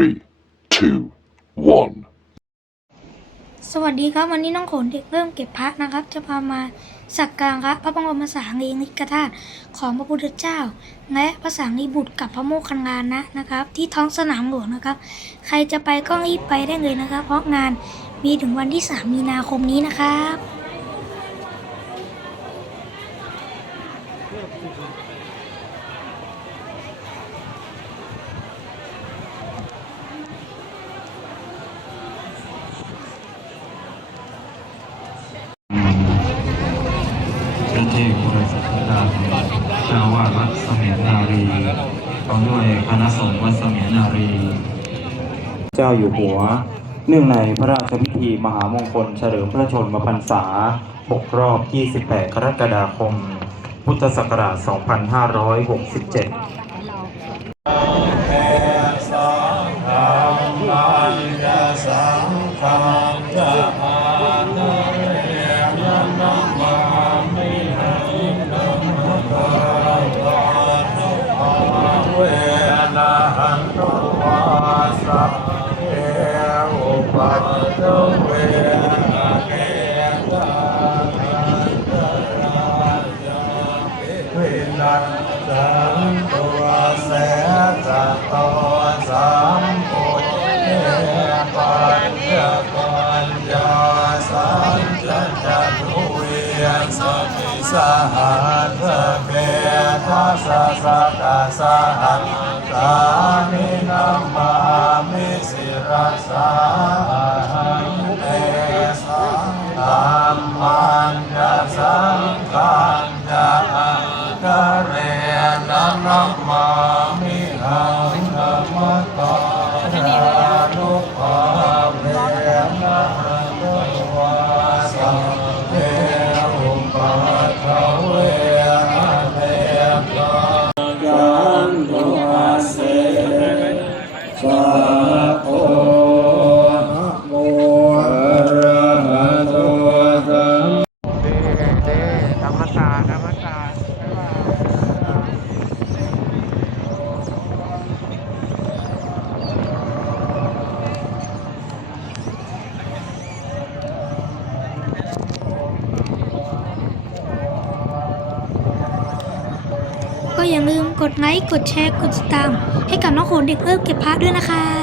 Three, two, one. สวัสดีครับ วันนี้น้องโขนเด็กเริ่มเก็บพระนะครับ จะพามาสักการะพระบรมสารีริกธาตุของพระพุทธเจ้า และพระสังฆีบุตรกับพระโมคคัลลานะนะครับ ที่ท้องสนามหลวงนะครับ ใครจะไปก็รีบไปได้เลยนะครับ เพราะงานมีถึงวันที่ 3 มีนาคมนี้นะครับ พระเทพบริษัทดาเจ้าวาดวัดเสมียนารีพร้อมด้วยคณะสงฆ์วัดเสมียนนารี เจ้าอยู่หัว เนื่องในพระราชพิธีมหามงคลเฉลิมพระชนมพรรษา6รอบ 28 กรกฎาคม พุทธศักราช 2567 แสจัตโตสัมปุเทปัญญปัญญาสัมจันจันทุเวียนสมิสหัสเกทัสสะสะกะสะหัสสามินัมมามิสิรสาหังเตสังธรรมันจะสังฆังจะกะเรนนัมมามิหัง มตารานุภาเวนะหันตุวาสัพเพอุปัตถเวนะเทกันตุอาเสสะโอนะโมอะระหะโตสัม ก็อย่าลืมกดไลค์กดแชร์กดติดตาม ให้กับน้องโขนเด็กเริ่มเก็บพระด้วยนะคะ